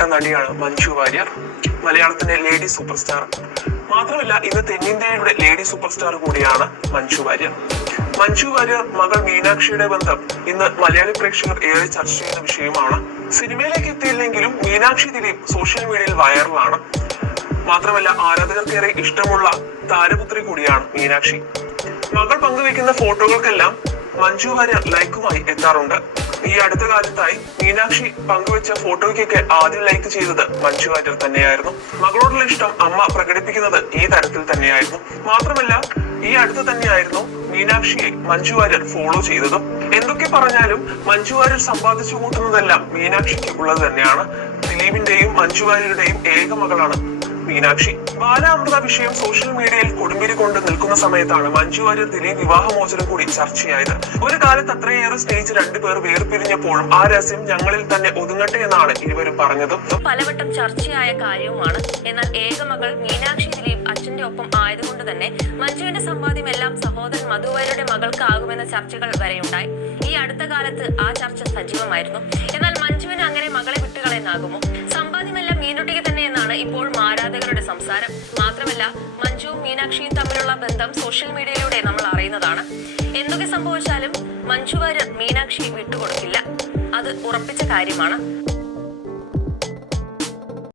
പ്രിയപ്പെട്ട നടിയാണ് മഞ്ജു വാര്യർ മലയാളത്തിന്റെ ലേഡി സൂപ്പർ സ്റ്റാർ മാത്രമല്ല ഇന്ന് തെന്നിന്ത്യയുടെ ലേഡി സൂപ്പർ സ്റ്റാർ കൂടിയാണ് മഞ്ജു വാര്യർ. മഞ്ജു വാര്യർ മകൾ മീനാക്ഷിയുടെ ബന്ധം ഇന്ന് മലയാളി പ്രേക്ഷകർ ഏറെ ചർച്ച ചെയ്യുന്ന വിഷയമാണ്. സിനിമയിലേക്ക് എത്തിയില്ലെങ്കിലും മീനാക്ഷി ദിലീപ് സോഷ്യൽ മീഡിയയിൽ വൈറലാണ്. മാത്രമല്ല ആരാധകർക്കേറെ ഇഷ്ടമുള്ള താരപുത്രി കൂടിയാണ് മീനാക്ഷി. മകൾ പങ്കുവെക്കുന്ന ഫോട്ടോകൾക്കെല്ലാം മഞ്ജു വാര്യർ ലൈക്കുമായി എത്താറുണ്ട്. ഈ അടുത്ത കാലത്തായി മീനാക്ഷി പങ്കുവെച്ച ഫോട്ടോയ്ക്കൊക്കെ ആദ്യം ലൈക്ക് ചെയ്തത് മഞ്ജു വാര്യർ തന്നെയായിരുന്നു. മകളോടുള്ള ഇഷ്ടം അമ്മ പ്രകടിപ്പിക്കുന്നത് ഈ തരത്തിൽ തന്നെയായിരുന്നു. മാത്രമല്ല ഈ അടുത്ത് തന്നെയായിരുന്നു മീനാക്ഷിയെ മഞ്ജു വാര്യർ ഫോളോ ചെയ്തതും. എന്തൊക്കെ പറഞ്ഞാലും മഞ്ജു വാര്യർ സമ്പാദിച്ചു കൂട്ടുന്നതെല്ലാം മീനാക്ഷിക്ക് ഉള്ളത് തന്നെയാണ്. ദിലീപിന്റെയും മഞ്ജു വാര്യരുടെയും ഏക മകളാണ് മീനാക്ഷി. ബാലാമൃത വിഷയം സോഷ്യൽ മീഡിയയിൽ കൊടുമ്പിരി കൊണ്ട് നിൽക്കുന്ന സമയത്താണ് മഞ്ജു വാര്യർ ദിലീപ് വിവാഹമോചനം കൂടി ചർച്ചയായത്. ഒരു കാലത്ത് അത്രയേറെ സ്നേഹിച്ച് രണ്ടുപേർ വേർപിരിഞ്ഞപ്പോഴും ആ രഹസ്യം ഞങ്ങളിൽ തന്നെ ഒതുങ്ങട്ടെ എന്നാണ് ഇരുവരും പറഞ്ഞത്. പലവട്ടം ചർച്ചയായ കാര്യവുമാണ്. എന്നാൽ ഏകമകൾ മീനാക്ഷി ദിലീപ് അച്ഛന്റെ ഒപ്പം ആയതുകൊണ്ട് തന്നെ മഞ്ജുവിന്റെ സമ്പാദ്യം എല്ലാം സഹോദരൻ മധുവാര്യരുടെ മകൾക്ക് ആകുമെന്ന ചർച്ചകൾ വരെയുണ്ടായി. ഈ അടുത്ത കാലത്ത് ആ ചർച്ച സജീവമായിരുന്നു. എന്നാൽ മഞ്ജുവിന് അങ്ങനെ മകളെ വിട്ടുകളയുന്നാകുമോ ഇപ്പോഴും ആരാധകരുടെ സംസാരം. മാത്രമല്ല മഞ്ജുവും മീനാക്ഷിയും തമ്മിലുള്ള ബന്ധം സോഷ്യൽ മീഡിയയിലൂടെ നമ്മൾ അറിയുന്നതാണ്. എന്തൊക്കെ സംഭവിച്ചാലും മഞ്ജു വാര്യർ മീനാക്ഷിയെ വിട്ടുകൊടുക്കില്ല. അത് ഉറപ്പിച്ച കാര്യമാണ്.